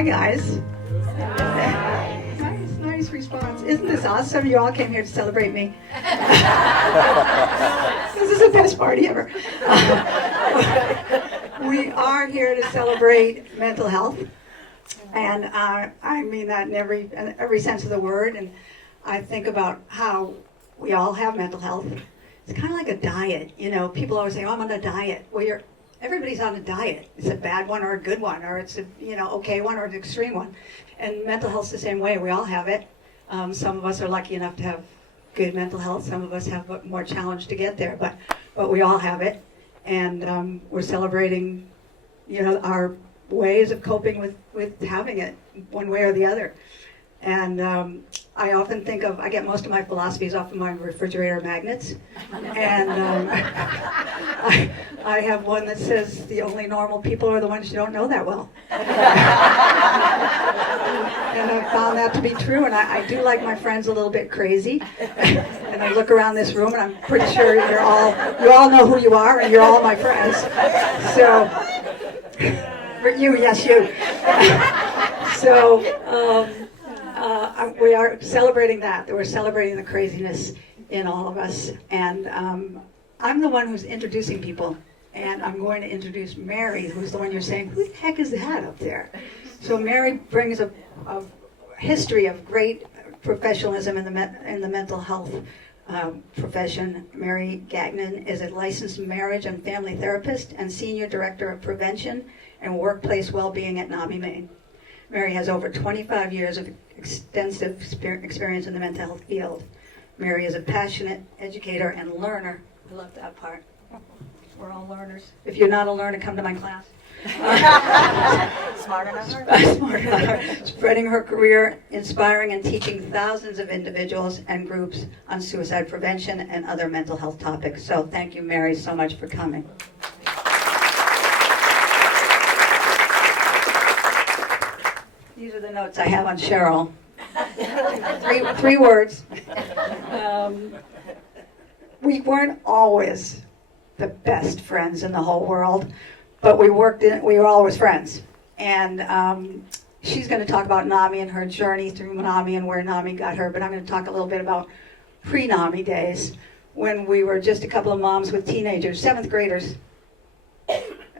Hi, guys. Nice response. Isn't this awesome? You all came here to celebrate me. This is the best party ever. We are here to celebrate mental health, and I mean that in every sense of the word. And I think about how we all have mental health. It's kind of like a diet. You know, people always say, "Oh, I'm on a diet." Well, everybody's on a diet. It's a bad one or a good one, or it's a okay one or an extreme one. And mental health's the same way. We all have it. Some of us are lucky enough to have good mental health. Some of us have more challenge to get there, but we all have it. And we're celebrating, our ways of coping with having it, one way or the other. And I often think I get most of my philosophies off of my refrigerator magnets. And I have one that says the only normal people are the ones you don't know that well. And I found that to be true, and I do like my friends a little bit crazy. And I look around this room, and I'm pretty sure you all know who you are, and you're all my friends. So, yes, you. So, we are celebrating that. We're celebrating the craziness in all of us. And I'm the one who's introducing people. And I'm going to introduce Mary, who's the one you're saying, who the heck is that up there? So Mary brings a history of great professionalism in the mental health profession. Mary Gagnon is a licensed marriage and family therapist and senior director of prevention and workplace well-being at NAMI, Maine. Mary has over 25 years of extensive experience in the mental health field. Mary is a passionate educator and learner. I love that part. We're all learners. If you're not a learner, come to my class. Smarter than her. Smarter than her. Spreading her career, inspiring and teaching thousands of individuals and groups on suicide prevention and other mental health topics. So thank you, Mary, so much for coming. These are the notes I have on Cheryl. Three words. We weren't always the best friends in the whole world, but we were always friends. And she's going to talk about NAMI and her journey through NAMI and where NAMI got her, but I'm going to talk a little bit about pre-NAMI days when we were just a couple of moms with teenagers, 7th graders.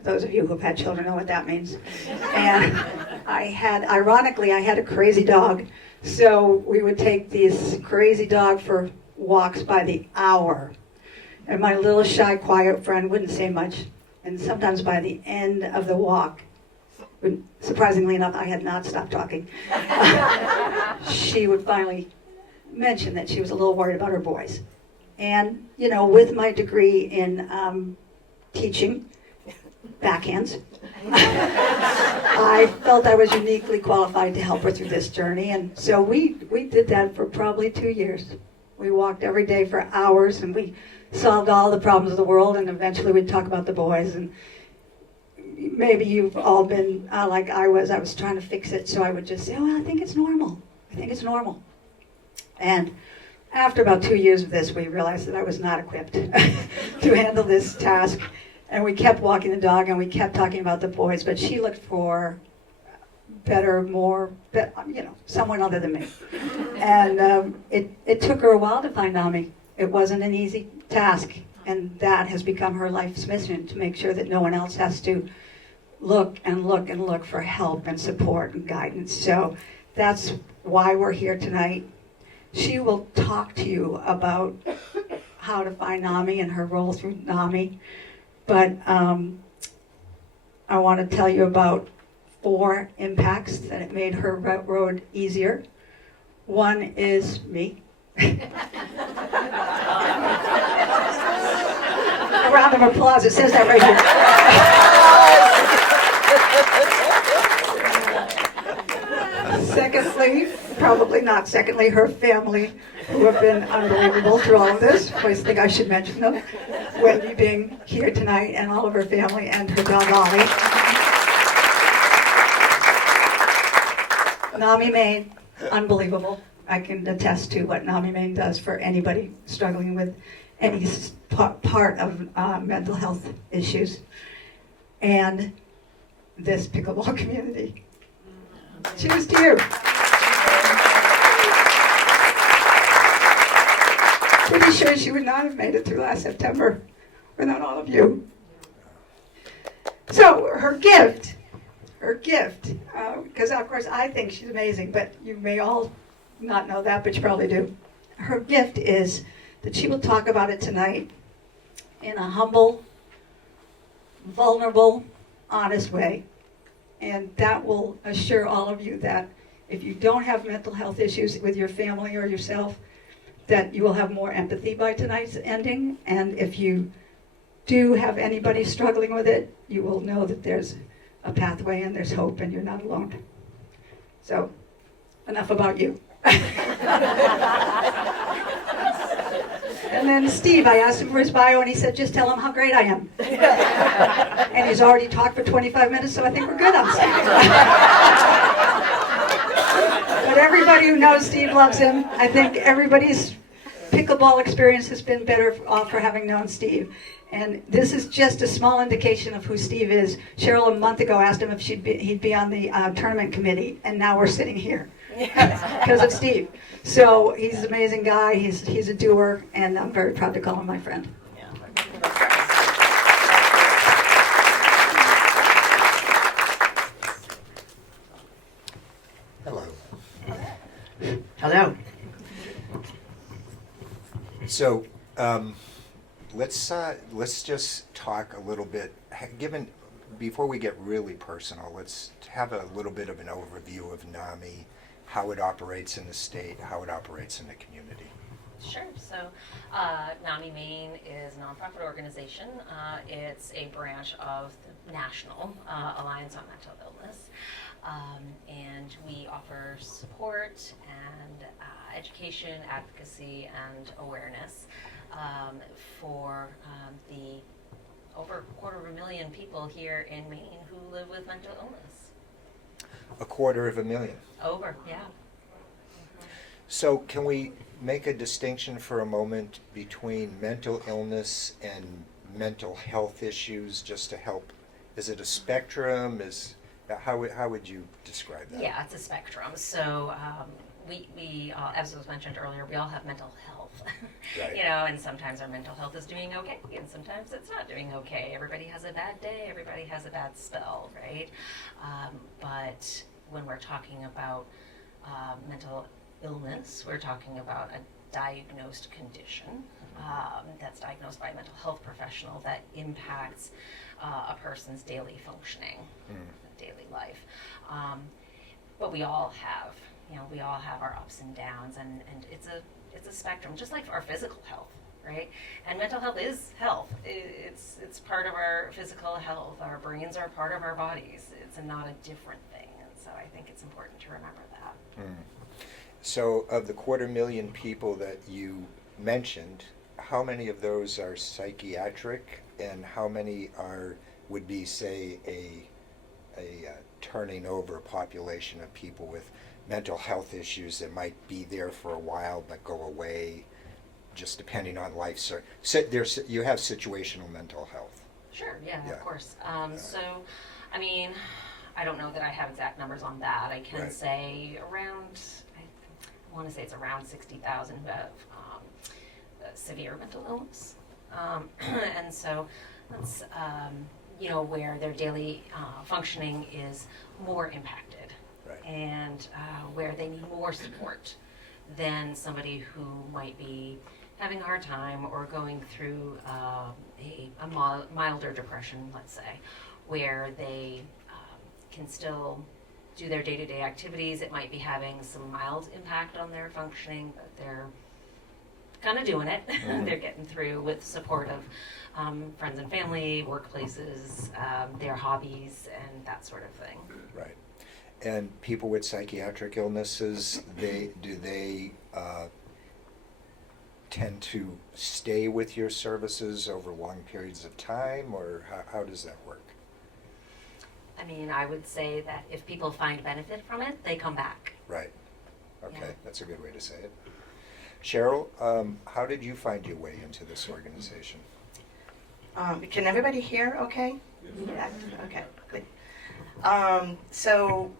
Those of you who've had children know what that means. And ironically, I had a crazy dog. So we would take this crazy dog for walks by the hour. And my little shy, quiet friend wouldn't say much. And sometimes by the end of the walk, surprisingly enough, I had not stopped talking. She would finally mention that she was a little worried about her boys. And, with my degree in teaching, backhands, I felt I was uniquely qualified to help her through this journey. And so we did that for probably 2 years. We walked every day for hours, and we solved all the problems of the world, and eventually we'd talk about the boys. And maybe you've all been like I was trying to fix it, so I would just say, I think it's normal. And after about 2 years of this, we realized that I was not equipped to handle this task. And we kept walking the dog, and we kept talking about the boys, but she looked for someone other than me. And it took her a while to find NAMI. It wasn't an easy task, and that has become her life's mission, to make sure that no one else has to look and look and look for help and support and guidance. So that's why we're here tonight. She will talk to you about how to find NAMI and her role through NAMI. But I want to tell you about 4 impacts that it made her road easier. One is me. A round of applause. It says that right here. Secondly, probably not secondly, her family, who have been unbelievable through all of this. I think I should mention them. Wendy being here tonight, and all of her family, and her dog Ollie. NAMI Maine, unbelievable. I can attest to what NAMI Maine does for anybody struggling with any part of mental health issues. And this pickleball community. Cheers to you. Pretty sure she would not have made it through last September without all of you. So her gift, because of course I think she's amazing, but you may all not know that, but you probably do. Her gift is that she will talk about it tonight in a humble, vulnerable, honest way. And that will assure all of you that if you don't have mental health issues with your family or yourself, that you will have more empathy by tonight's ending. And if you do have anybody struggling with it, you will know that there's a pathway and there's hope and you're not alone. So, enough about you. And then Steve, I asked him for his bio and he said, just tell him how great I am. And he's already talked for 25 minutes, so I think we're good on Steve. But everybody who knows Steve loves him. I think everybody's pickleball experience has been better off for having known Steve. And this is just a small indication of who Steve is. Cheryl a month ago asked him if he'd be on the tournament committee, and now we're sitting here because of Steve. So he's an amazing guy. He's a doer, and I'm very proud to call him my friend. Hello. Hello. So let's just talk a little bit. Before we get really personal, let's have a little bit of an overview of NAMI, how it operates in the state, how it operates in the community. Sure. So NAMI Maine is a nonprofit organization. It's a branch of the National Alliance on Mental Illness. And we offer support and education, advocacy, and awareness for the over 250,000 people here in Maine who live with mental illness. 250,000. Over, yeah. So can we make a distinction for a moment between mental illness and mental health issues, just to help? Is it a spectrum? How would you describe that? Yeah, it's a spectrum. So we as was mentioned earlier, we all have mental health. Right. And sometimes our mental health is doing okay, and sometimes it's not doing okay. Everybody has a bad day. Everybody has a bad spell, right? But when we're talking about mental illness, we're talking about a diagnosed condition that's diagnosed by a mental health professional that impacts a person's daily functioning, daily life. But we all have, our ups and downs, and it's a spectrum, just like our physical health, right? And mental health is health. It's part of our physical health. Our brains are part of our bodies. It's not a different thing, and so I think it's important to remember that. So of the 250,000 people that you mentioned, how many of those are psychiatric, and how many would be, say, a turning over population of people with mental health issues that might be there for a while but go away, just depending on life. So you have situational mental health. Sure, yeah. Of course. So, I mean, I don't know that I have exact numbers on that. I can say around, I want to say it's around 60,000 who have severe mental illness. And so that's, where their daily functioning is more impacted. Right. And where they need more support than somebody who might be having a hard time or going through a milder depression, let's say, where they can still do their day-to-day activities. It might be having some mild impact on their functioning, but they're kind of doing it. They're getting through with support of friends and family, workplaces, their hobbies, and that sort of thing. Right. And people with psychiatric illnesses, do they tend to stay with your services over long periods of time, or how does that work? I mean, I would say that if people find benefit from it, they come back. Right. Okay, Yeah. That's a good way to say it. Cheryl, how did you find your way into this organization? Can everybody hear okay? Yeah. Okay, good. So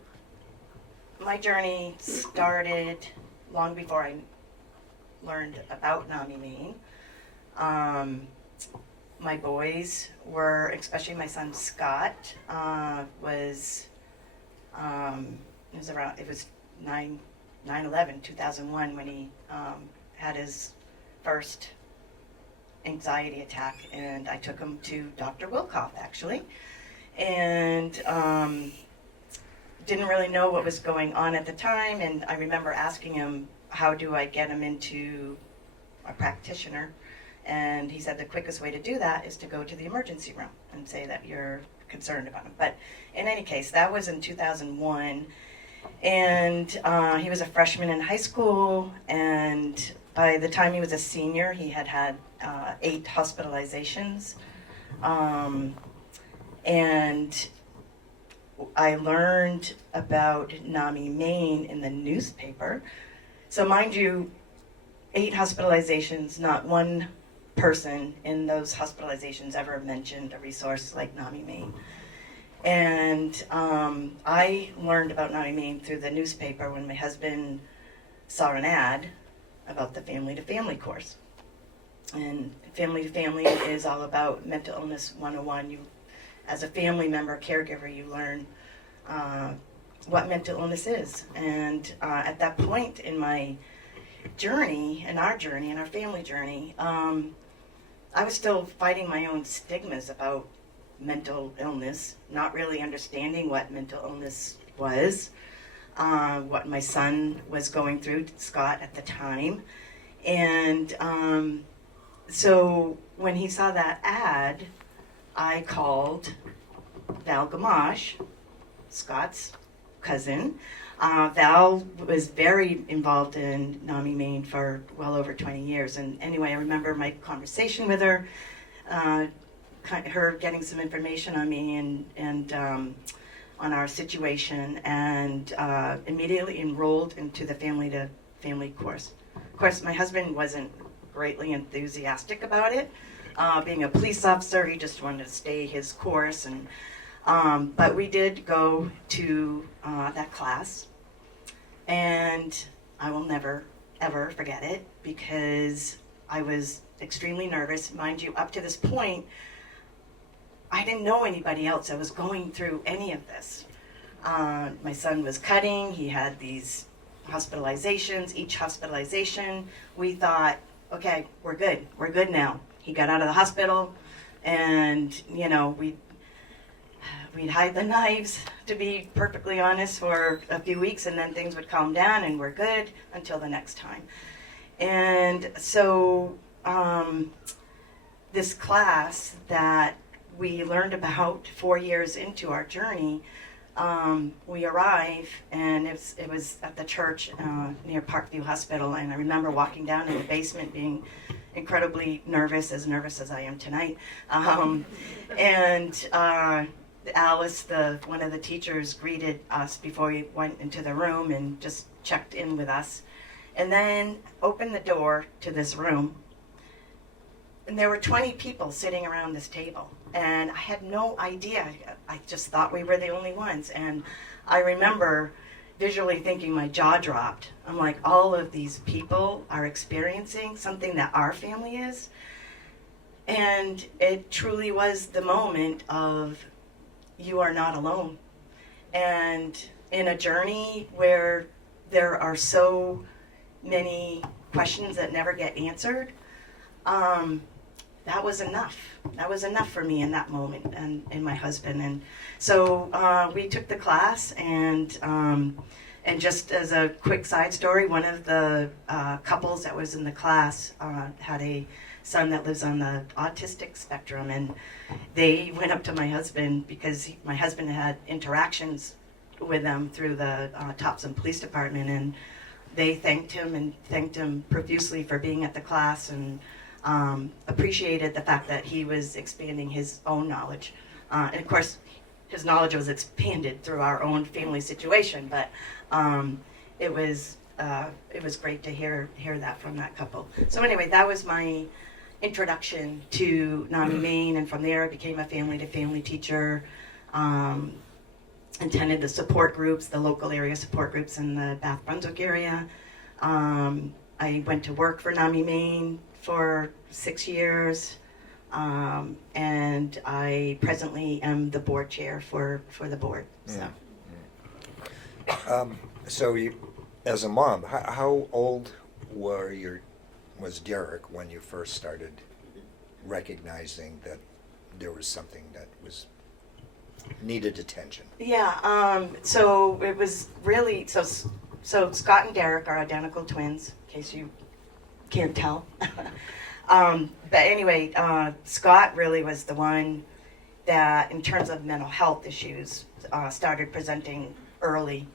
my journey started long before I learned about NAMI Maine. My boys were, especially my son Scott, it was 9/11, 2001 when he had his first anxiety attack, and I took him to Dr. Wilkoff actually, and didn't really know what was going on at the time, and I remember asking him, how do I get him into a practitioner? And he said the quickest way to do that is to go to the emergency room and say that you're concerned about him. But in any case, that was in 2001, and he was a freshman in high school, and by the time he was a senior, he had 8 hospitalizations, and I learned about NAMI Maine in the newspaper. So mind you, 8 hospitalizations, not one person in those hospitalizations ever mentioned a resource like NAMI Maine. And I learned about NAMI Maine through the newspaper when my husband saw an ad about the Family to Family course. And Family to Family is all about mental illness 101. As a family member, caregiver, you learn what mental illness is. And at that point in my journey, in our family journey, I was still fighting my own stigmas about mental illness, not really understanding what mental illness was, what my son was going through, Scott, at the time. And so when he saw that ad, I called Val Gamache, Scott's cousin. Val was very involved in NAMI Maine for well over 20 years. And anyway, I remember my conversation with her, her getting some information on me and on our situation, and immediately enrolled into the Family to Family course. Of course, my husband wasn't greatly enthusiastic about it. Being a police officer, he just wanted to stay his course, and but we did go to that class, and I will never, ever forget it, because I was extremely nervous. Mind you, up to this point, I didn't know anybody else that was going through any of this. My son was cutting, he had these hospitalizations. Each hospitalization, we thought, okay, we're good now. He got out of the hospital, and we'd hide the knives, to be perfectly honest, for a few weeks, and then things would calm down and we're good until the next time. And so this class that we learned about 4 years into our journey, we arrive, and it was at the church near Parkview Hospital, and I remember walking down in the basement being incredibly nervous as I am tonight. And Alice, one of the teachers, greeted us before we went into the room and just checked in with us, and then opened the door to this room. And there were 20 people sitting around this table, and I had no idea. I just thought we were the only ones. And I remember visually thinking my jaw dropped. I'm like, all of these people are experiencing something that our family is. And it truly was the moment of, you are not alone. And in a journey where there are so many questions that never get answered, that was enough. That was enough for me in that moment, and my husband. And so we took the class, and just as a quick side story, one of the couples that was in the class had a son that lives on the autistic spectrum, and they went up to my husband because my husband had interactions with them through the Topsom Police Department, and they thanked him profusely for being at the class, and appreciated the fact that he was expanding his own knowledge. And of course, his knowledge was expanded through our own family situation, but it was great to hear that from that couple. So anyway, that was my introduction to NAMI Maine, and from there I became a family-to-family teacher. attended the support groups, the local area support groups in the Bath Brunswick area. I went to work for NAMI Maine for 6 years, and I presently am the board chair for the board. So. So you, as a mom, how old was Derek when you first started recognizing that there was something that needed attention? Yeah, so it was really, so Scott and Derek are identical twins, in case you can't tell. But anyway, Scott really was the one that, in terms of mental health issues, started presenting early,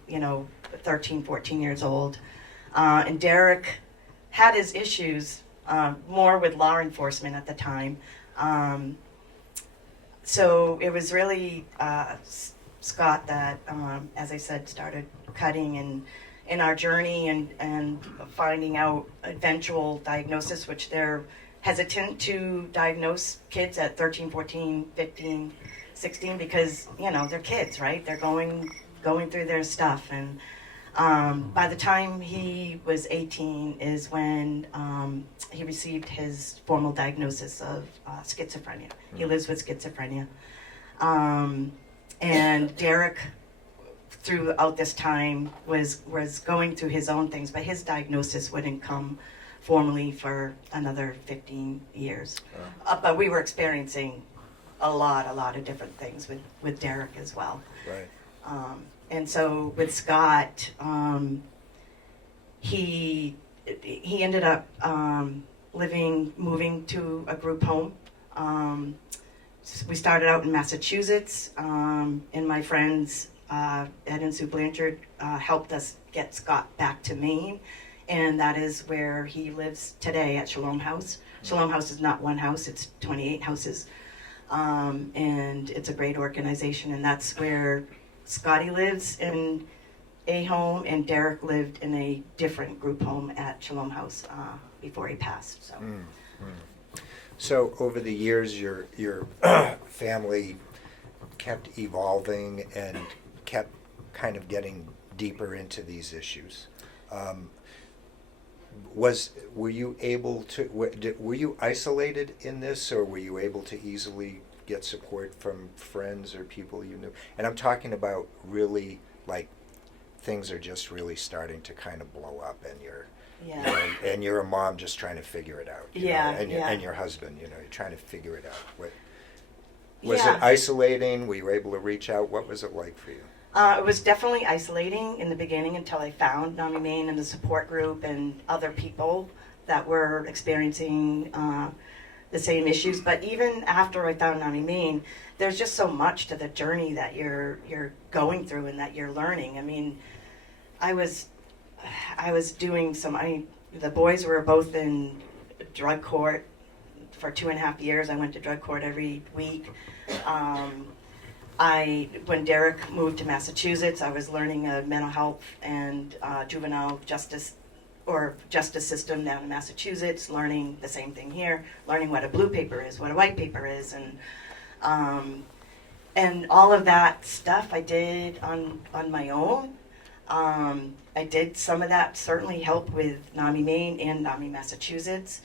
13, 14 years old. And Derek had his issues more with law enforcement at the time. So it was really Scott that, as I said, started cutting in our journey and finding out eventual diagnosis, which they're hesitant to diagnose kids at 13, 14, 15, 16 because, they're kids, right? They're going through their stuff. And by the time he was 18 is when he received his formal diagnosis of schizophrenia. He lives with schizophrenia. And Derek, throughout this time, was going through his own things, but his diagnosis wouldn't come formally for another 15 years. But we were experiencing a lot of different things with Derek as well. Right. And so with Scott, he ended up moving to a group home. We started out in Massachusetts, and my friends Ed and Sue Blanchard helped us get Scott back to Maine, and that is where he lives today at Shalom House. Shalom House is not one house; it's 28 houses, and it's a great organization, and that's where Scotty lives in a home, and Derek lived in a different group home at Shalom House before he passed. So. So over the years, your family kept evolving and kept kind of getting deeper into these issues. Were you able to? Were you isolated in this, or were you able to easily get support from friends or people you knew? And I'm talking about really like things are just really starting to kind of blow up, and you're and you're a mom just trying to figure it out. And your husband, you're trying to figure it out. Was it isolating? Were you able to reach out? What was it like for you? It was definitely isolating in the beginning until I found NAMI Maine and the support group and other people that were experiencing the same issues. But even after I found NAMI Maine, there's just so much to the journey that you're going through and that you're learning. I mean, I was doing the boys were both in drug court for 2.5 years. I went to drug court every week. When Derek moved to Massachusetts, I was learning a mental health and juvenile justice system down in Massachusetts, learning the same thing here, learning what a blue paper is, what a white paper is, and all of that stuff I did on my own. I did some of that certainly help with NAMI Maine and NAMI Massachusetts.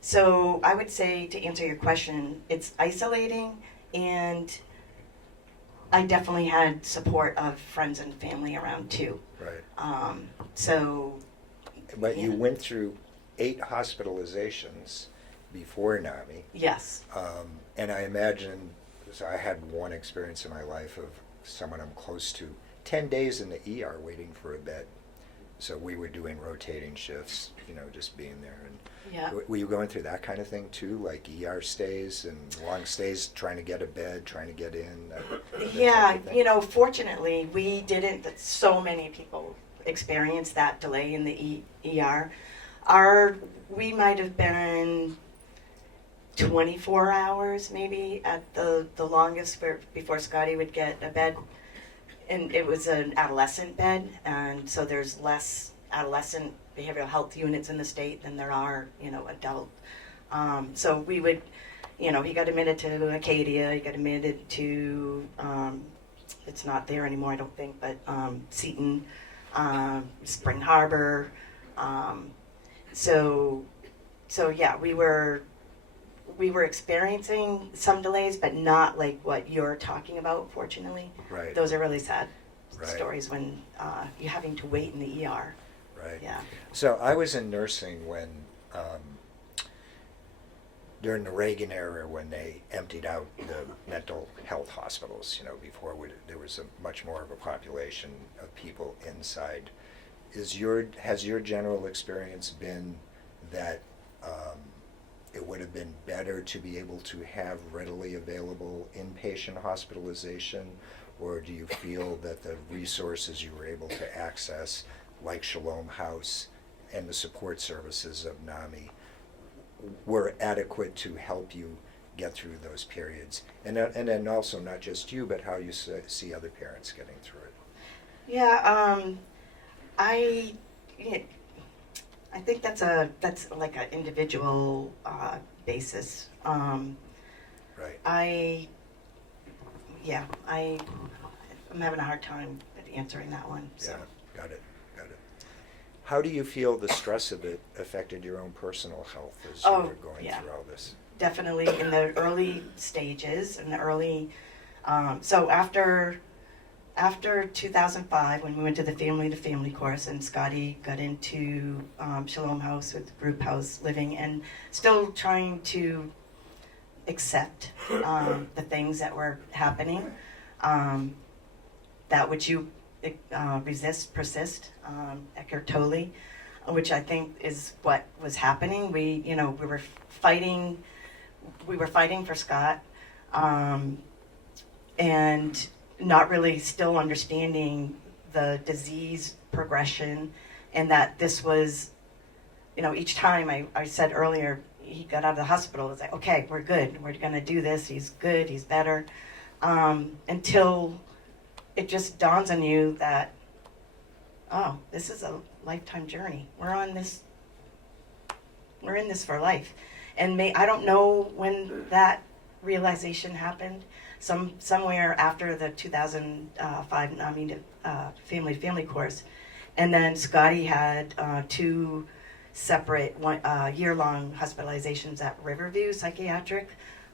So I would say, to answer your question, it's isolating, and I definitely had support of friends and family around too. Right. But you went through 8 hospitalizations before NAMI. Yes. And I imagine, so I had one experience in my life of someone I'm close to, 10 days in the ER waiting for a bed. So we were doing rotating shifts, just being there. And Yeah. were you going through that kind of thing too, like ER stays and long stays, trying to get a bed, trying to get in? Yeah, fortunately, we didn't. So many people experienced that delay in the ER. We might have been 24 hours maybe at the longest before Scotty would get a bed. And it was an adolescent bed, and so there's less adolescent behavioral health units in the state than there are, adult. So we would, he got admitted to Acadia, he got admitted to it's not there anymore, I don't think, but Seton, Spring Harbor. So yeah, we were experiencing some delays, but not like what you're talking about, fortunately. Right. Those are really sad Right. stories when you're having to wait in the ER. Right. Yeah. So I was in nursing when, during the Reagan era, when they emptied out the mental health hospitals, before there was much more of a population of people inside. Has your general experience been that it would have been better to be able to have readily available inpatient hospitalization, or do you feel that the resources you were able to access, like Shalom House and the support services of NAMI, were adequate to help you get through those periods? And then also not just you, but how you see other parents getting through it. Yeah, I think that's like an individual basis. Right. I'm having a hard time answering that one. So. Yeah, got it. How do you feel the stress of it affected your own personal health as you were going through all this? Definitely in the early stages, so after 2005, when we went to the family-to-family course, and Scotty got into Shalom House with group house living, and still trying to accept the things that were happening, that which you resist, persist, Eckhart Tolle, which I think is what was happening. We were fighting for Scott, and not really still understanding the disease progression, and that this was, each time I said earlier, he got out of the hospital, it's like, okay, we're good, we're gonna do this, he's good, he's better, until it just dawns on you that, oh, this is a lifetime journey. We're in this for life. And I don't know when that realization happened. Somewhere after the 2005 family course. And then Scotty had 2 separate year-long hospitalizations at Riverview Psychiatric,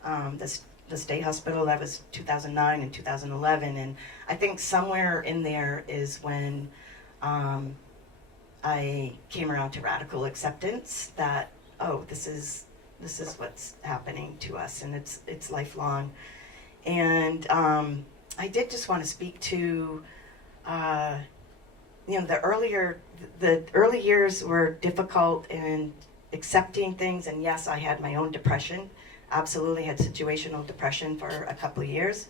the state hospital. That was 2009 and 2011. And I think somewhere in there is when I came around to radical acceptance that, oh, this is what's happening to us, and it's lifelong. And I did just want to speak to, the early years were difficult in accepting things, and yes, I had my own depression. Absolutely had situational depression for a couple of years,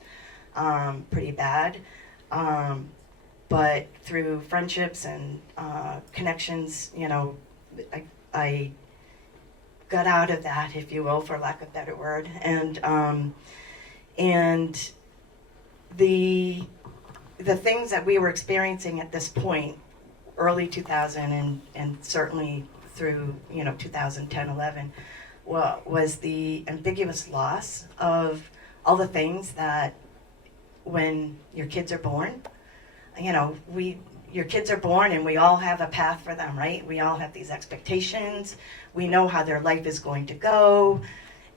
pretty bad. But through friendships and connections, I got out of that, if you will, for lack of a better word. And the things that we were experiencing at this point, early 2000 and certainly through 2010, 11, was the ambiguous loss of all the things that when your kids are born, your kids are born and we all have a path for them, right? We all have these expectations. We know how their life is going to go.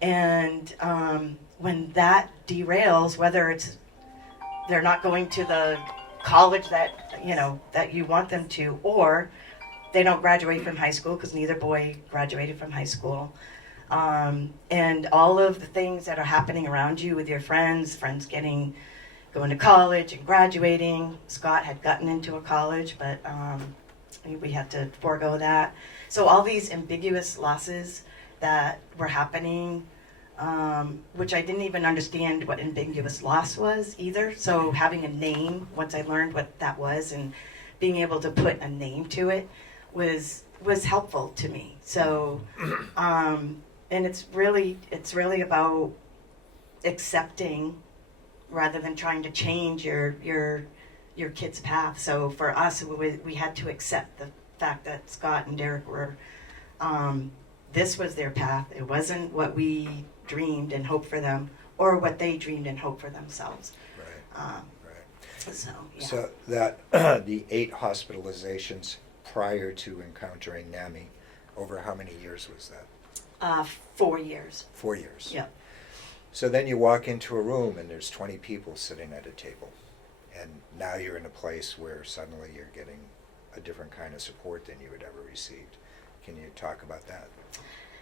And when that derails, whether it's they're not going to the college that you want them to, or they don't graduate from high school, because neither boy graduated from high school. And all of the things that are happening around you with your friends going to college and graduating. Scott had gotten into a college, but we had to forego that. So all these ambiguous losses that were happening, which I didn't even understand what ambiguous loss was either. So having a name, once I learned what that was and being able to put a name to it was helpful to me. So, and it's really about accepting rather than trying to change your kid's path. So for us, we had to accept the fact that Scott and Derek were, this was their path. It wasn't what we dreamed and hoped for them, or what they dreamed and hoped for themselves. Right. Right. So, yeah. So that the 8 hospitalizations prior to encountering NAMI, over how many years was that? 4 years. 4 years. Yep. So then you walk into a room and there's 20 people sitting at a table. And now you're in a place where suddenly you're getting a different kind of support than you had ever received. Can you talk about that?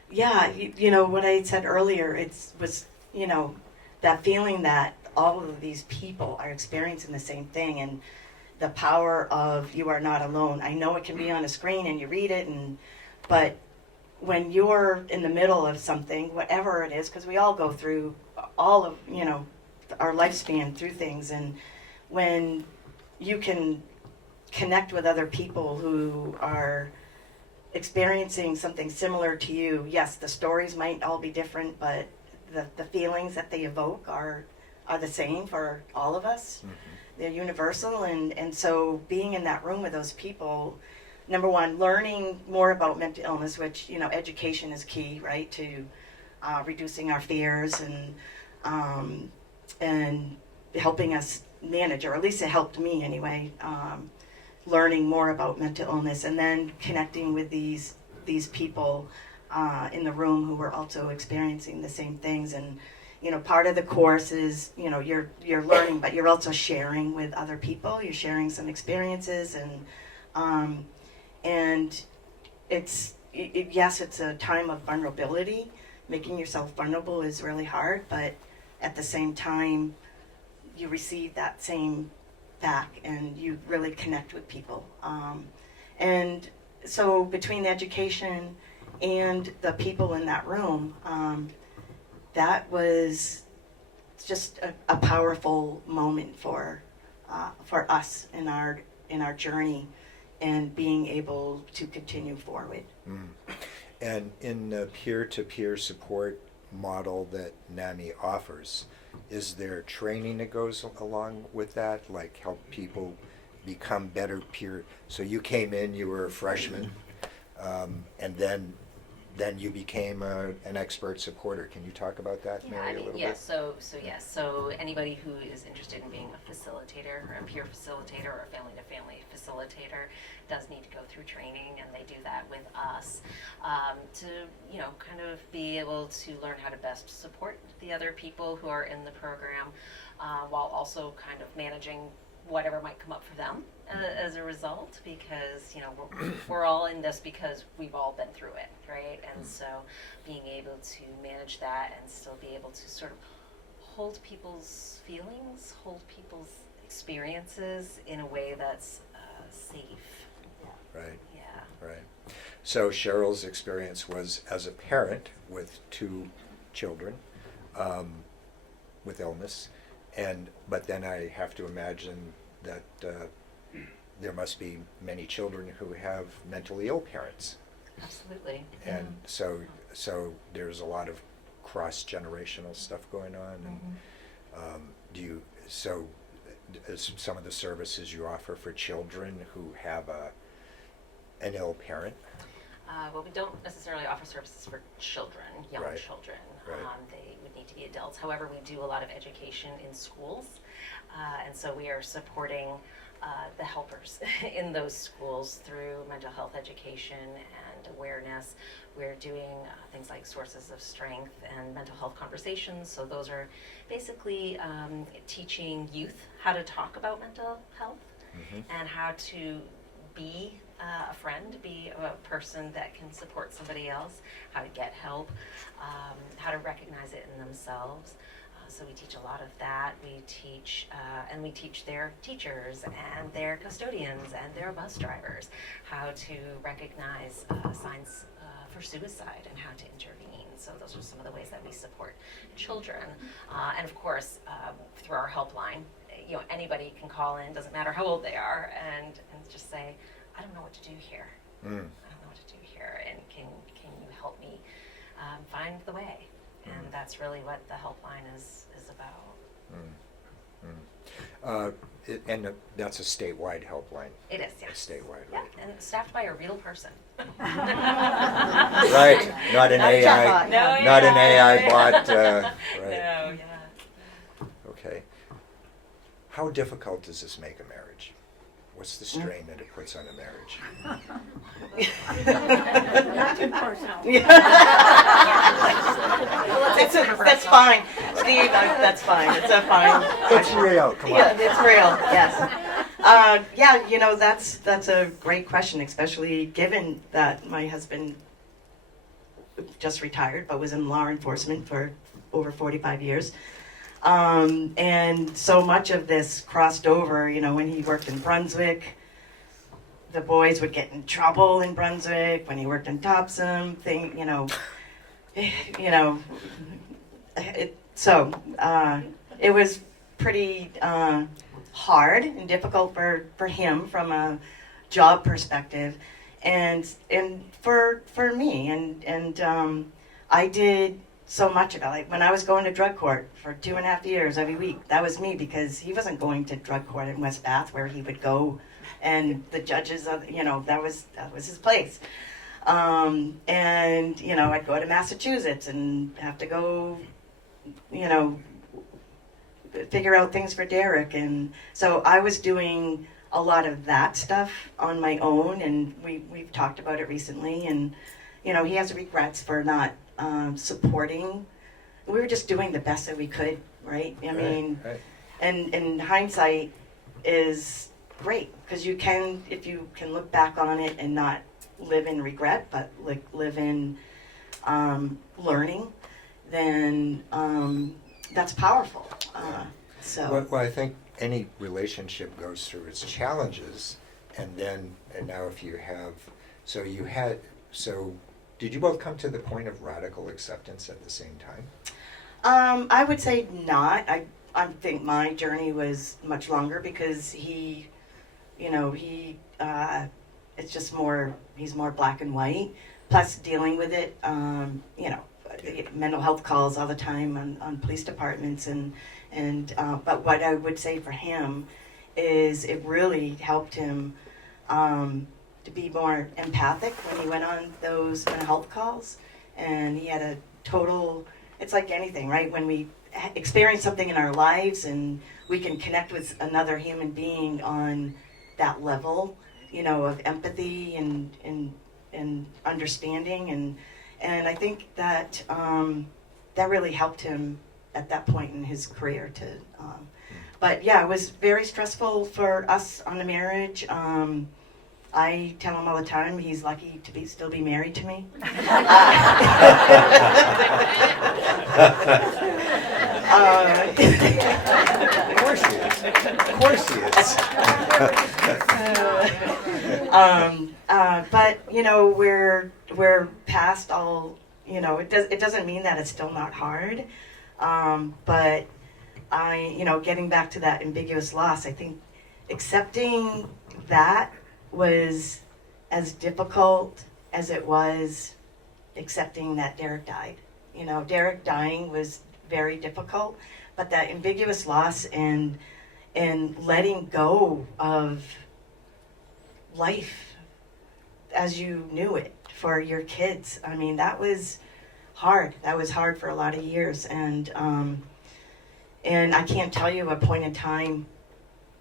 Yeah, you know, what I had said earlier, was, you know, that feeling that all of these people are experiencing the same thing, and the power of you are not alone. I know it can be on a screen and you read it, but when you're in the middle of something, whatever it is, because we all go through all of, you know, our lifespan through things, and when you can connect with other people who are experiencing something similar to you, yes, the stories might all be different, but the feelings that they evoke are the same for all of us. Mm-hmm. They're universal, and so being in that room with those people, number one, learning more about mental illness, which, you know, education is key, right, to reducing our fears and helping us manage, or at least it helped me anyway, learning more about mental illness, and then connecting with these people in the room who were also experiencing the same things. And you know, part of the course is, you know, you're learning, but you're also sharing with other people. You're sharing some experiences, and yes, it's a time of vulnerability. Making yourself vulnerable is really hard, but at the same time, you receive that same back, and you really connect with people. And so between the education and the people in that room, that was just a powerful moment for us in our journey, and being able to continue forward. Mm. And in the peer-to-peer support model that NAMI offers, is there training that goes along with that, like help people become better peer? So you came in, you were a freshman, and then you became an expert supporter. Can you talk about that, Mary, a little bit? So anybody who is interested in being a facilitator, or a peer facilitator, or a family-to-family facilitator does need to go through training, and they do that with us to, you know, kind of be able to learn how to best support the other people who are in the program, while also kind of managing whatever might come up for them as a result, because, you know, we're all in this because we've all been through it, right? And so being able to manage that and still be able to sort of hold people's feelings, hold people's experiences in a way that's safe. Right. Yeah. Right. So Cheryl's experience was as a parent with 2 children with illness, but then I have to imagine that there must be many children who have mentally ill parents. Absolutely. And so there's a lot of cross-generational stuff going on. And some of the services you offer for children who have an ill parent? Well, we don't necessarily offer services for children, young Right. children. Right. They would need to be adults. However, we do a lot of education in schools, and so we are supporting the helpers in those schools through mental health education and awareness. We're doing things like sources of strength and mental health conversations. So those are basically teaching youth how to talk about mental health and how to be a friend, be a person that can support somebody else, how to get help, how to recognize it in themselves. So we teach a lot of that. We teach, and we teach their teachers and their custodians and their bus drivers how to recognize signs for suicide and how to intervene. So those are some of the ways that we support children. And of course, through our helpline, you know, anybody can call in, doesn't matter how old they are, and just say, I don't know what to do here. I don't know what to do here, and can you help me find the way? And that's really what the helpline is about. And that's a statewide helpline. It is, yes. Statewide, Yeah, right? and staffed by a real person. Right, not an Not a AI, chatbot, no. not an Yeah. AI bot. Right. No, yeah. Okay. How difficult does this make a marriage? What's the strain that it puts on a marriage? Not too personal. That's fine, Steve. That's fine. It's a fine. It's real, come on. Yeah, it's real. Yes. Yeah, you know, that's a great question, especially given that my husband just retired, but was in law enforcement for over 45 years. And so much of this crossed over, you know, when he worked in Brunswick, the boys would get in trouble in Brunswick. When he worked in Topsom, it was pretty hard and difficult for him from a job perspective, and for me, and I did so much of it. Like when I was going to drug court for 2.5 years every week, that was me, because he wasn't going to drug court in West Bath where he would go, and the judges, that was his place. And I'd go to Massachusetts and have to go, figure out things for Derek, and so I was doing a lot of that stuff on my own, and we've talked about it recently, and he has regrets for not supporting. We were just doing the best that we could, right? I mean, right. And hindsight is great, because if you can look back on it and not live in regret, but live in learning, then that's powerful. Well, I think any relationship goes through its challenges, and now if you have, did you both come to the point of radical acceptance at the same time? I would say not. I think my journey was much longer, because he's just he's more black and white, plus dealing with it, mental health calls all the time on police departments, but what I would say for him is it really helped him to be more empathic when he went on those mental health calls, and he had a total, it's like anything, right? When we experience something in our lives and we can connect with another human being on that level, of empathy and understanding, and I think that that really helped him at that point in his career but yeah, it was very stressful for us on the marriage. I tell him all the time he's lucky to still be married to me. Of course he is. Of course he is. But we're past all. It doesn't mean that it's still not hard. But getting back to that ambiguous loss, I think accepting that was as difficult as it was accepting that Derek died. Derek dying was very difficult, but that ambiguous loss and letting go of life as you knew it for your kids, I mean, that was hard. That was hard for a lot of years, and I can't tell you a point in time.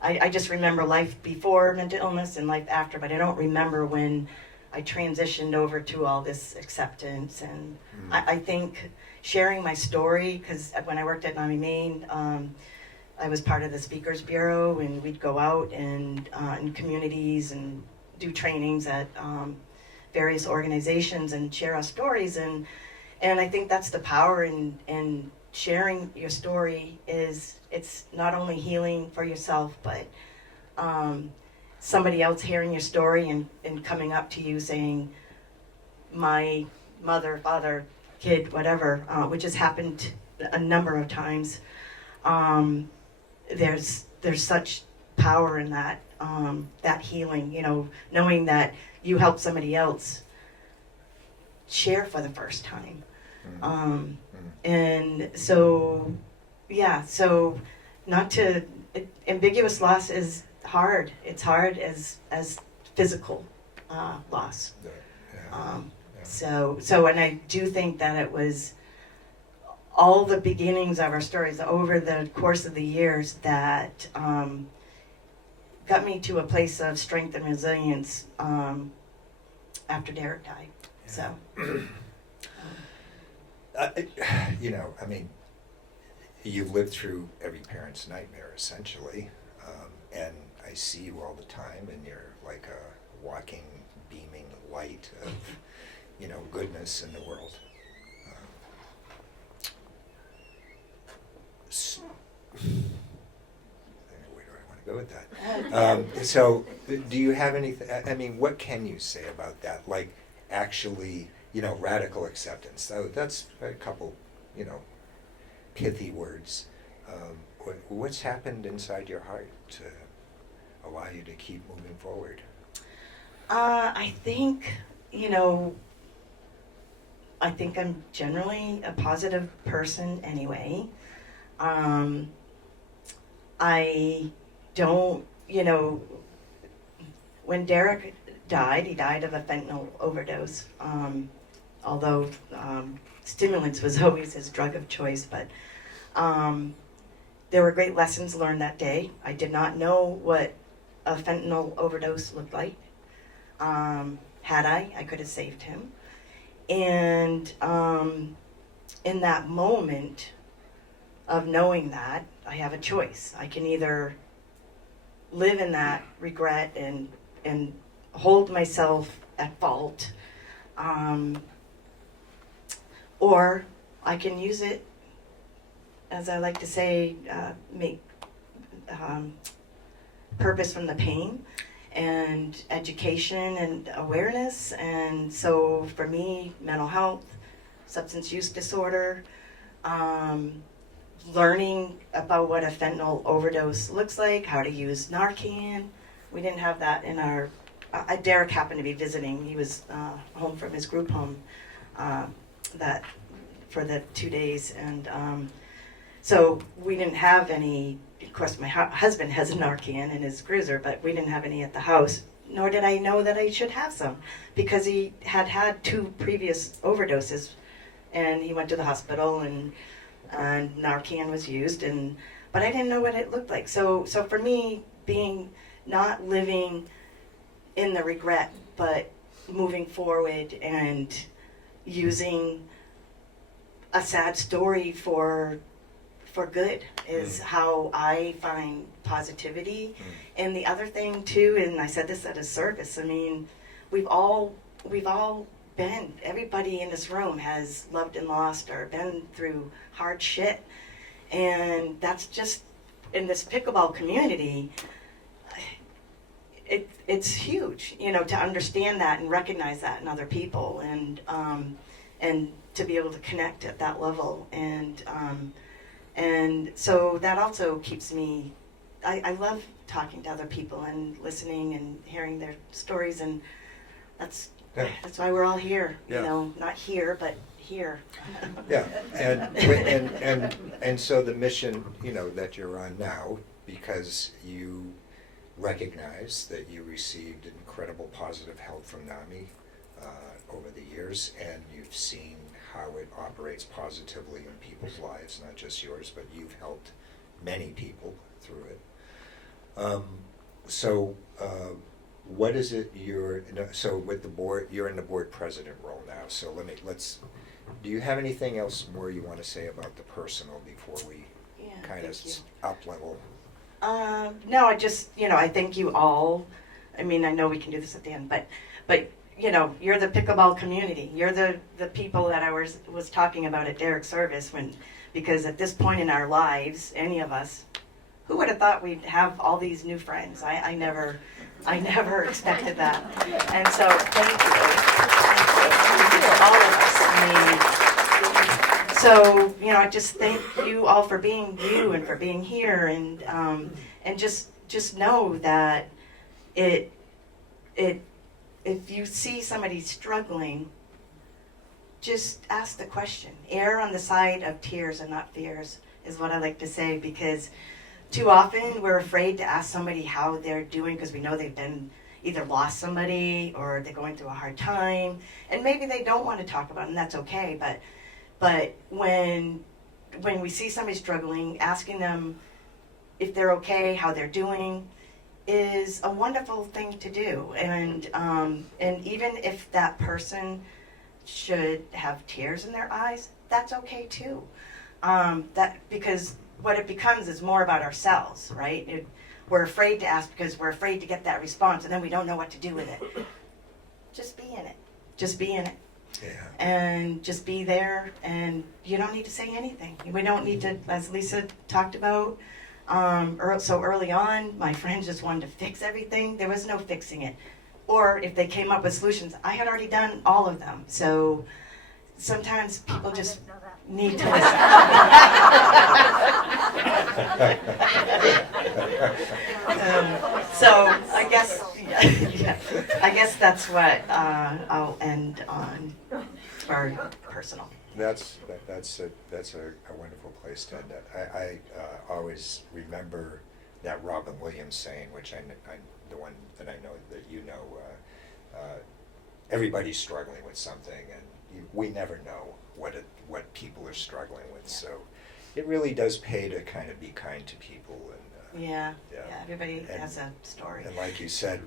I just remember life before mental illness and life after, but I don't remember when I transitioned over to all this acceptance. And I think sharing my story, because when I worked at Maine, I was part of the Speakers Bureau, and we'd go out and in communities and do trainings at various organizations and share our stories. And I think that's the power in sharing your story. It's not only healing for yourself, but somebody else hearing your story and coming up to you saying, my mother, father, kid, whatever, which has happened a number of times. There's such power in that, that healing, knowing that you helped somebody else share for the first time. And so, yeah, ambiguous loss is hard. It's hard as physical loss. Yeah. So, and I do think that it was all the beginnings of our stories over the course of the years that got me to a place of strength and resilience after Derek died. So, You know, I mean, you've lived through every parent's nightmare, essentially, and I see you all the time, and you're like a walking, beaming light of, you know, goodness in the world. Where do I want to go with that? So, do you have anything? I mean, what can you say about that? Like, actually, you know, radical acceptance. So that's a couple, you know, pithy words. What's happened inside your heart to allow you to keep moving forward? I think, you know, I think I'm generally a positive person anyway. I don't, you know, when Derek died, he died of a fentanyl overdose. Although stimulants was always his drug of choice, but there were great lessons learned that day. I did not know what a fentanyl overdose looked like. Had I could have saved him. And in that moment of knowing that, I have a choice. I can either live in that regret and hold myself at fault, or I can use it, as I like to say, make purpose from the pain and education and awareness. And so for me, mental health, substance use disorder, learning about what a fentanyl overdose looks like, how to use Narcan. We didn't have that in our, Derek happened to be visiting. He was home from his group home that for the 2 days. And so we didn't have any. Of course, my husband has a Narcan in his cruiser, but we didn't have any at the house, nor did I know that I should have some, because he had had 2 previous overdoses, and he went to the hospital, and Narcan was used, but I didn't know what it looked like. So for me, being not living in the regret, but moving forward and using a sad story for good is how I find positivity. And the other thing too, and I said this at a service, I mean, we've all been, everybody in this room has loved and lost or been through hard shit. And that's just, in this pickleball community, it's huge, you know, to understand that and recognize that in other people, and to be able to connect at that level. And so that also keeps me, I love talking to other people and listening and hearing their stories, and that's why we're all here, you know, not here, but here. Yeah, and so the mission, you know, that you're on now, because you recognize that you received incredible positive help from NAMI over the years, and you've seen how it operates positively in people's lives, not just yours, but you've helped many people through it. So what is it so with the board, you're in the board president role now, so do you have anything else more you want to say about the personal before we kind of up level? No, I just, you know, I thank you all. I mean, I know we can do this at the end, but you know, you're the pickleball community. You're the people that I was talking about at Derek's service, because at this point in our lives, any of us, who would have thought we'd have all these new friends? I never expected that. And so thank you. All of us. I mean, so, you know, I just thank you all for being you and for being here, and just know that if you see somebody struggling, just ask the question. Err on the side of tears and not fears is what I like to say, because too often we're afraid to ask somebody how they're doing because we know they've been either lost somebody or they're going through a hard time, and maybe they don't want to talk about it, and that's okay, but when when we see somebody struggling, asking them if they're okay, how they're doing, is a wonderful thing to do. And even if that person should have tears in their eyes, that's okay too. Because what it becomes is more about ourselves, right? We're afraid to ask because we're afraid to get that response, and then we don't know what to do with it. Just be in it. Just be in it. Yeah. And just be there, and you don't need to say anything. We don't need to, as Lisa talked about, so early on, my friends just wanted to fix everything. There was no fixing it. Or if they came up with solutions, I had already done all of them. So sometimes people just need to listen. So I guess, I guess that's what I'll end on for personal. That's a wonderful place to end it. I always remember that Robin Williams saying, which I the one that I know that you know, everybody's struggling with something, and we never know what people are struggling with. Yeah. So it really does pay to kind of be kind to people. And yeah, everybody has a story. And like you said,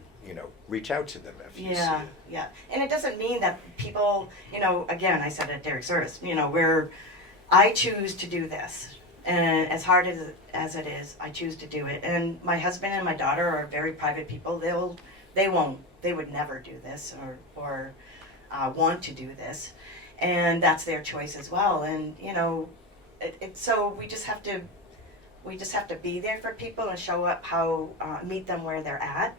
reach out to them if you see it. Yeah. And it doesn't mean that people, again, I said at Derek's service, I choose to do this. And as hard as it is, I choose to do it. And my husband and my daughter are very private people. They would never do this or want to do this. And that's their choice as well. And, so we just have to be there for people and show up meet them where they're at.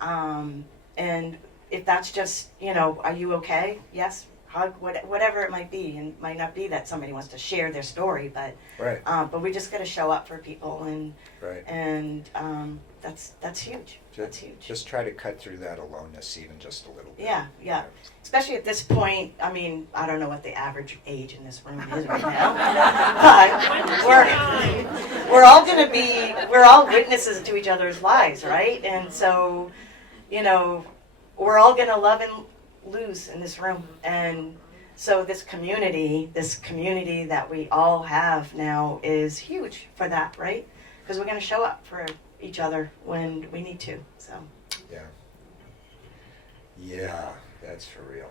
And if that's just, are you okay? Yes. Hug, whatever it might be, and it might not be that somebody wants to share their story, but right. But we just got to show up for people, and right. And that's huge. That's huge. Just try to cut through that aloneness even just a little bit. Yeah. Especially at this point. I mean, I don't know what the average age in this room is right now, but we're all witnesses to each other's lives, right? And so, we're all gonna love and lose in this room. And so this community that we all have now is huge for that, right? Because we're going to show up for each other when we need to. So yeah, that's for real.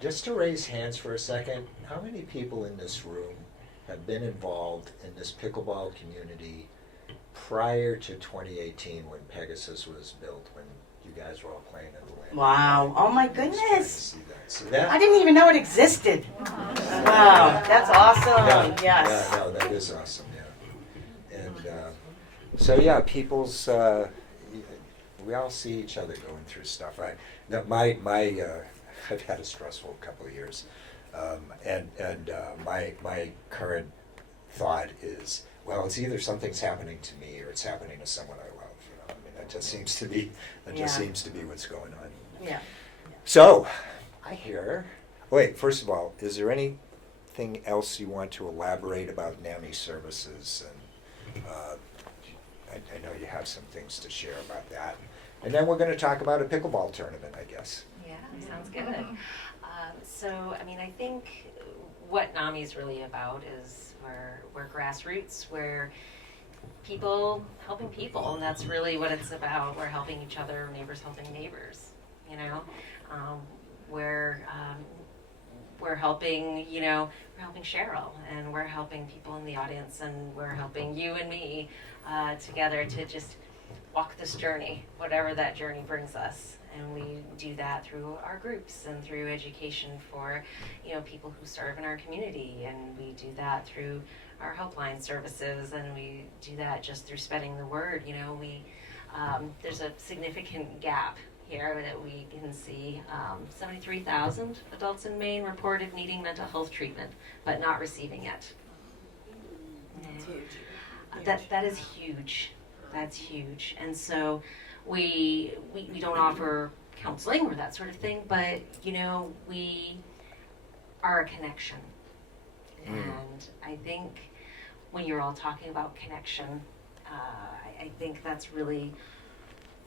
Just to raise hands for a second, how many people in this room have been involved in this pickleball community prior to 2018 when Pegasus was built, when you guys were all playing in the land? Wow. Oh my goodness. See that? I didn't even know it existed. Wow. That's awesome. Yes. Yeah, no, that is awesome, yeah. And so people's, we all see each other going through stuff. I've had a stressful couple of years. My current thought is, well, it's either something's happening to me or it's happening to someone I love. That just seems to be what's going on. Yeah. So, wait, first of all, is there anything else you want to elaborate about NAMI services? And I know you have some things to share about that. And then we're going to talk about a pickleball tournament, I guess. Yeah, sounds good. I think what NAMI is really about is we're grassroots, we're people helping people, and that's really what it's about. We're helping each other, neighbors helping neighbors, we're helping, we're helping Cheryl, and we're helping people in the audience, and we're helping you and me together to just walk this journey, whatever that journey brings us. And we do that through our groups and through education for, people who serve in our community, and we do that through our helpline services, and we do that just through spreading the word. There's a significant gap here that we can see. 73,000 adults in Maine reported needing mental health treatment, but not receiving it. That's huge. That is huge. That's huge. And so we don't offer counseling or that sort of thing, but we are a connection. And I think when you're all talking about connection, I think that's really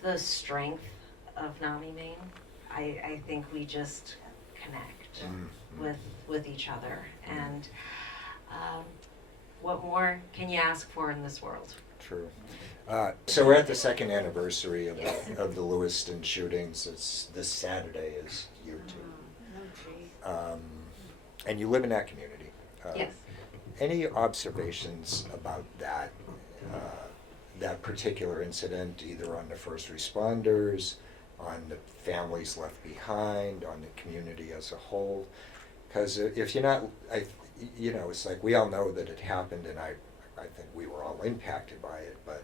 the strength of NAMI Maine. I think we just connect with each other. And what more can you ask for in this world? True. So we're at the second anniversary of the Lewiston shootings. It's this Saturday is year 2. And you live in that community. Yes. Any observations about that particular incident, either on the first responders, on the families left behind, on the community as a whole? Because if you're not, it's like we all know that it happened, and I think we were all impacted by it, but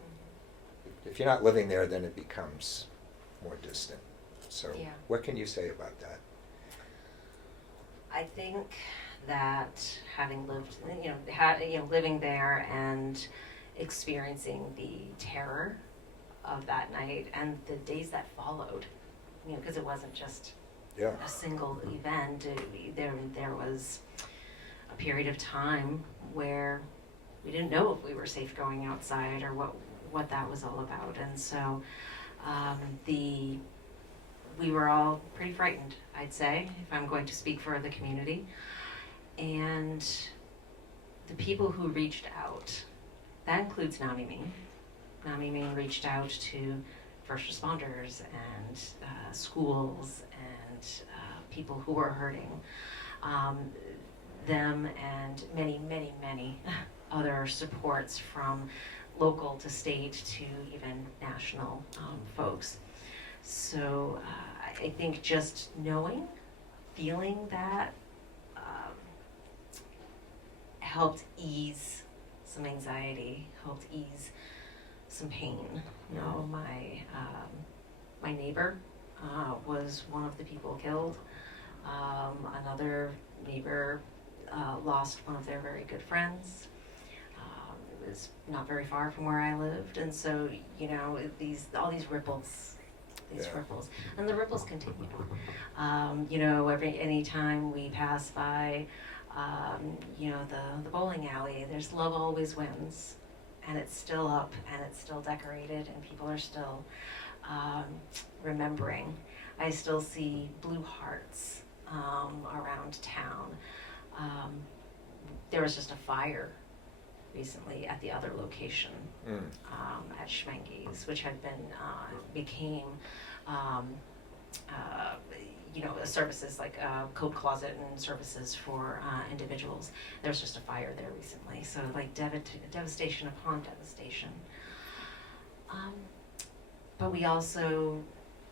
if you're not living there, then it becomes more distant. So Yeah. what can you say about that? I think that having lived, living there and experiencing the terror of that night and the days that followed, because it wasn't just Yeah. a single event. There was a period of time where we didn't know if we were safe going outside or what that was all about, and so we were all pretty frightened, I'd say, if I'm going to speak for the community. And the people who reached out, that includes NAMI Maine. NAMI Maine reached out to first responders and schools and people who were hurting. Them and many, many, many other supports from local to state to even national folks. So I think just feeling that helped ease some anxiety, helped ease some pain. My neighbor was one of the people killed. Another neighbor lost one of their very good friends. It was not very far from where I lived, and so all these ripples. Ripples, and the ripples continue. Anytime we pass by, the bowling alley, there's Love Always Wins, and it's still up, and it's still decorated, and people are still remembering. I still see blue hearts around town. There was just a fire recently at the other location at Schmenge's, which had became services like coat closet and services for individuals. There was just a fire there recently, so like devastation upon devastation. But we also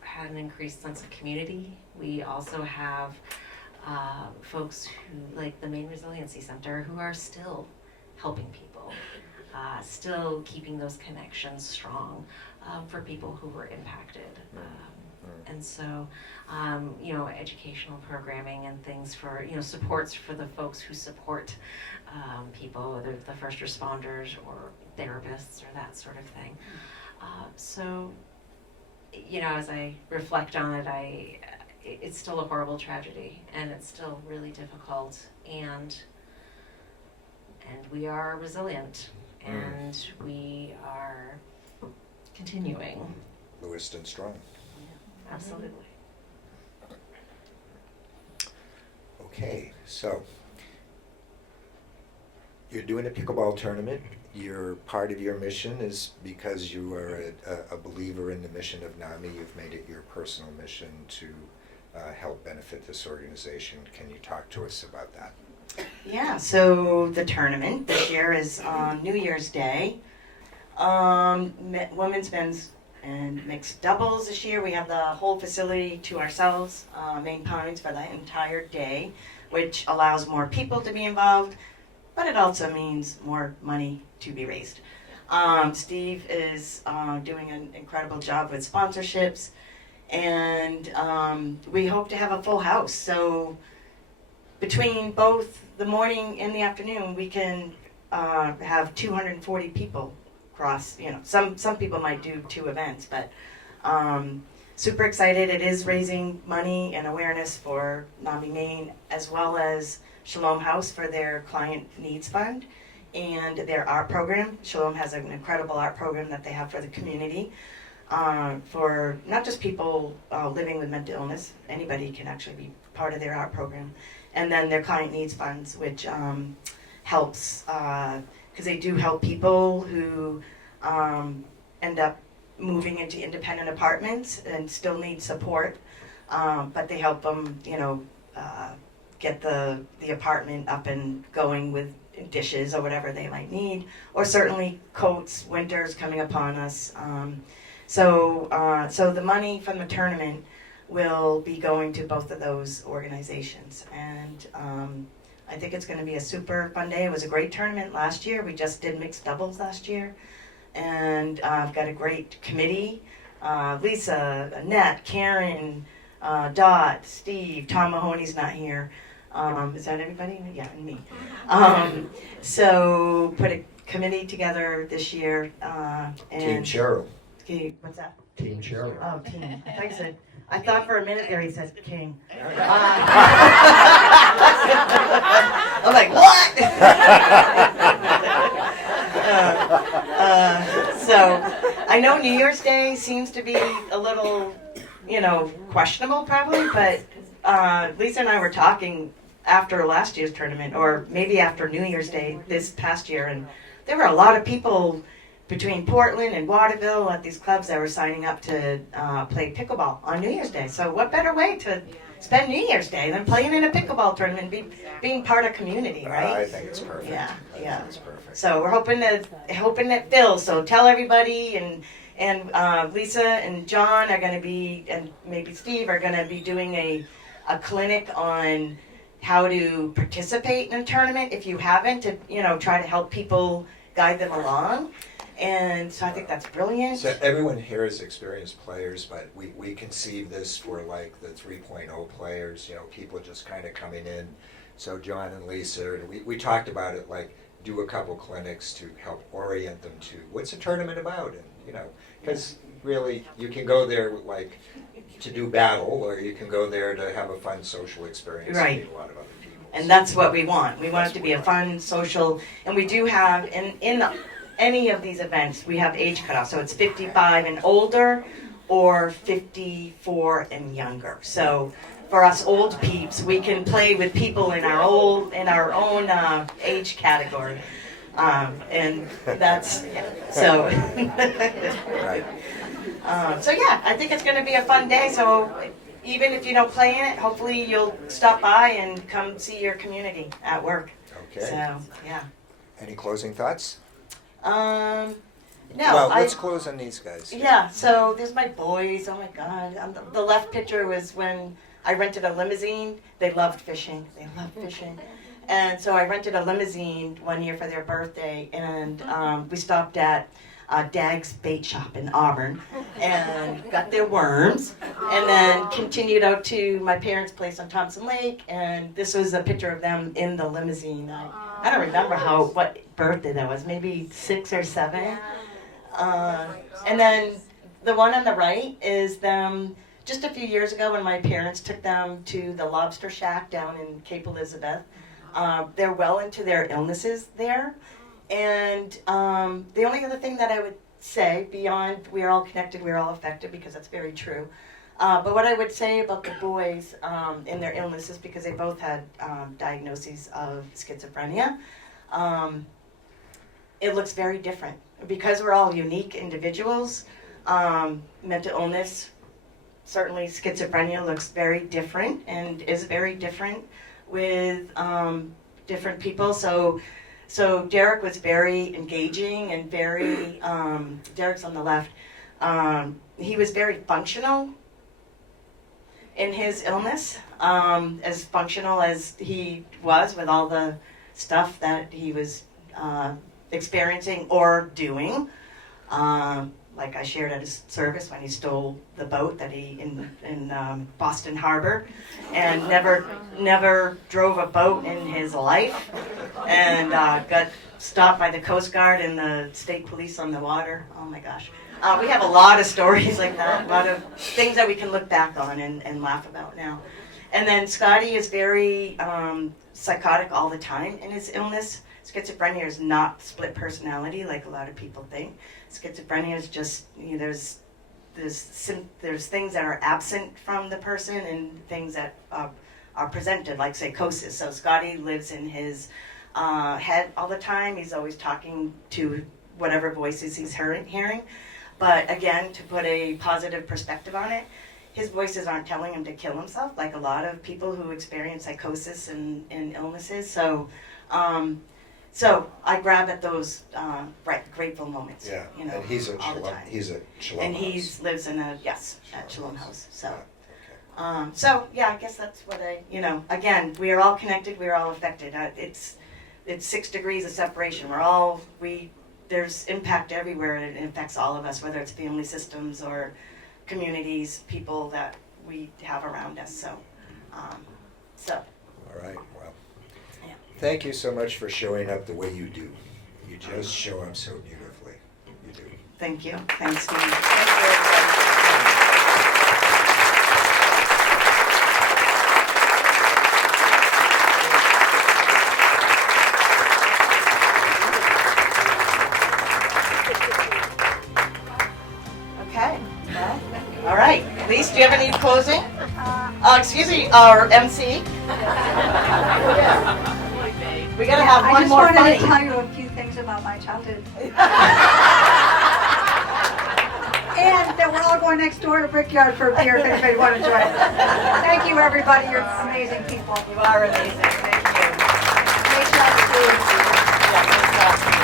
had an increased sense of community. We also have folks who, like the Maine Resiliency Center, who are still helping people, still keeping those connections strong for people who were impacted. And so, educational programming and things for, supports for the folks who support people, whether the first responders or therapists or that sort of thing. So, as I reflect on it, it's still a horrible tragedy, and it's still really difficult, and we are resilient, and we are continuing. Lewiston strong. Absolutely. Okay, so you're doing a pickleball tournament. Part of your mission is because you are a believer in the mission of NAMI. You've made it your personal mission to help benefit this organization. Can you talk to us about that? Yeah, so the tournament this year is on New Year's Day. Women's, men's, and mixed doubles this year. We have the whole facility to ourselves, Maine Pines, for the entire day, which allows more people to be involved, but it also means more money to be raised. Steve is doing an incredible job with sponsorships, and we hope to have a full house. So between both the morning and the afternoon, we can have 240 people across. Some people might do 2 events, but super excited. It is raising money and awareness for NAMI Maine, as well as Shalom House for their Client Needs Fund and their art program. Shalom has an incredible art program that they have for the community, for not just people living with mental illness. Anybody can actually be part of their art program. And then their Client Needs Funds, which helps because they do help people who end up moving into independent apartments and still need support. But they help them, get the apartment up and going with dishes or whatever they might need, or certainly coats. Winter's coming upon us. So the money from the tournament will be going to both of those organizations, and I think it's going to be a super fun day. It was a great tournament last year. We just did mixed doubles last year, and I've got a great committee. Lisa, Annette, Karen, Dot, Steve, Tom Mahoney's not here. Is that everybody? Yeah, and me. So put a committee together this year. And Team Cheryl. What's that? Team Cheryl. Oh, team. I thought for a minute there he said king. I'm like, what? So I know New Year's Day seems to be a little, questionable probably, but Lisa and I were talking after last year's tournament, or maybe after New Year's Day this past year, and there were a lot of people between Portland and Waterville at these clubs that were signing up to play pickleball on New Year's Day. So what better way to spend New Year's Day than playing in a pickleball tournament, being part of community, right? I think it's perfect. Yeah. I think it's perfect. So we're hoping that fills. So tell everybody, and Lisa and John are going to be, and maybe Steve are going to be doing a clinic on how to participate in a tournament if you haven't, to try to help people, guide them along. And so I think that's brilliant. So everyone here is experienced players, but we conceive this for like the 3.0 players, people just kind of coming in. So John and Lisa, we talked about it, like do a couple clinics to help orient them to what's a tournament about, and because really you can go there like to do battle, or you can go there to have a fun social experience Right. and meet a lot of other people. And that's what we want. We want it to be a fun, social, and we do have in any of these events, we have age cutoff. So it's 55 and older, or 54 and younger. So for us old peeps, we can play with people in our own age category, and that's so. Right. So yeah, I think it's going to be a fun day. So even if you don't play in it, hopefully you'll stop by and come see your community at work. Okay. So yeah. Any closing thoughts? No. Well, let's close on these guys. Yeah. So there's my boys. Oh my God. The left picture was when I rented a limousine. They loved fishing. And so I rented a limousine one year for their birthday, and we stopped at Dag's Bait Shop in Auburn and got their worms, and then continued out to my parents' place on Thompson Lake, and this was a picture of them in the limousine. I don't remember what birthday that was, maybe 6 or 7. And then the one on the right is them just a few years ago when my parents took them to the Lobster Shack down in Cape Elizabeth. They're well into their illnesses there. And the only other thing that I would say, beyond we're all connected, we're all affected, because that's very true. But what I would say about the boys in their illnesses, because they both had diagnoses of schizophrenia, it looks very different. Because we're all unique individuals, mental illness, certainly schizophrenia looks very different and is very different with different people. So Derek was very engaging and very, Derek's on the left, he was very functional in his illness, as functional as he was with all the stuff that he was experiencing or doing. Like I shared at his service when he stole the boat that he in Boston Harbor, and never drove a boat in his life, and got stopped by the Coast Guard and the state police on the water. Oh my gosh. We have a lot of stories like that, a lot of things that we can look back on and laugh about now. And then Scotty is very psychotic all the time in his illness. Schizophrenia is not split personality like a lot of people think. Schizophrenia is just, there's things that are absent from the person and things that are presented, like psychosis. So Scotty lives in his head all the time. He's always talking to whatever voices he's hearing. But again, to put a positive perspective on it, his voices aren't telling him to kill himself, like a lot of people who experience psychosis and illnesses. So I grab at those grateful moments. Yeah, you know, and he's a all the Shalom, time. he's a Shalom And house. he lives in a Shalom house. So. Yeah, So yeah, I guess that's what again, we are all connected, we are all affected. It's 6 degrees of separation. There's impact everywhere, and it affects all of us, whether it's family systems or communities, people that we have around us. So, All right, well, yeah. thank you so much for showing up the way you do. You just show up so beautifully. You do. Thank you. Thanks, Steve. Thank you, everybody. Okay. Well, all right. Lise, do you have any closing? Excuse me, our MC. We gotta have I one just more wanted funny. to tell you a few things about my childhood. And that we're all going next door to Brickyard for a beer if anybody want to join us. Thank you, everybody. You're amazing people. You are amazing. Thank you. Great job, Steve. Yeah, good stuff.